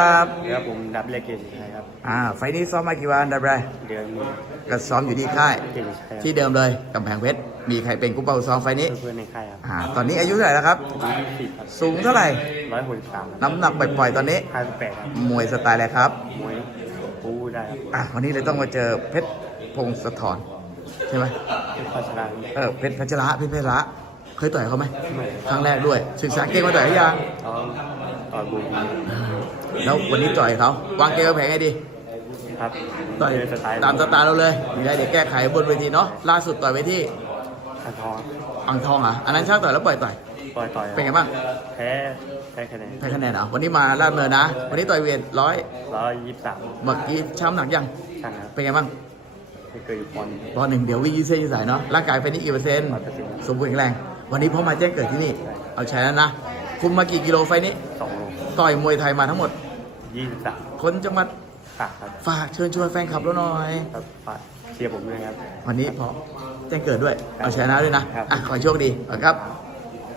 ครับเดี๋ยวผมดับเล็กเกจิชัยครับ อ่า ไฟล์นี้ซ้อมมากี่วันดับไรเดือนนี้ก็ซ้อมอยู่ที่ค่าย เกจิชัยครับที่เดิมเลยกำแพงเพชร มีใครเป็นกุ๊ปเปาซ้อมไฟล์นี้ เพื่อนๆในค่ายครับอ่า ตอนนี้อายุเท่าไหร่แล้วครับอายุสิบครับสูงเท่าไหร่ ร้อยหกสิบสามน้ำหนักปล่อยๆตอนนี้ ห้าสิบแปดครับมวยสไตล์อะไรครับ มวยปูได้ครับอะวันนี้เลยต้องมาเจอเพชรพงศธรใช่ไหมเป็นข้อชนะเออ เพชรพัชระเพชรพัชระ เคยต่อยเขาไหม ไม่ครั้งแรกด้วย ศึกษาเก่งมาต่อยเขายัง เขา ต่อยบุญแล้ววันนี้ต่อยเขาวางเกมวางแผงให้ดีครับต่อยเดินสไตล์ตามสไตล์เราเลยมีอะไรเดี๋ยวแก้ไขบนเวทีเนาะล่าสุดต่อยไปที่อันทองอ่างทองอะอันนั้นช่างต่อยแล้วปล่อยต่อยต่อยต่อยเป็นไงบ้างแพ้แพ้คะแนนให้คะแนนเหรอะวันนี้มาลาดเนินนะ วันนี้ต่อยเวทร้อยร้อยยี่สิบสามเมื่อกี้ช้ำหนักยังช่างครับเป็นไงบ้างไม่เคยอยู่ปอนด์รอหนึ่งเดี๋ยววิ่งยืดเส้นยืดสายเนาะร่างกายเป็นนี่กี่เปอร์เซ็นต์100%สมบูรณ์แข็งแรง วันนี้พอมาแจ้งเกิดที่นี่ เอาใช้แล้วนะ คุมมากี่กิโลไฟล์นี้ สองโลต่อยมวยไทยมาทั้งหมด ยี่สิบสามคนจังหวัดฝากครับฝากเชิญชวนแฟนคลับเราหน่อย ครับฝากเชียร์ผมด้วยครับ วันนี้พอแจ้งเกิดด้วย เอาชนะด้วยนะครับ อะ ขอให้โชคดีครับ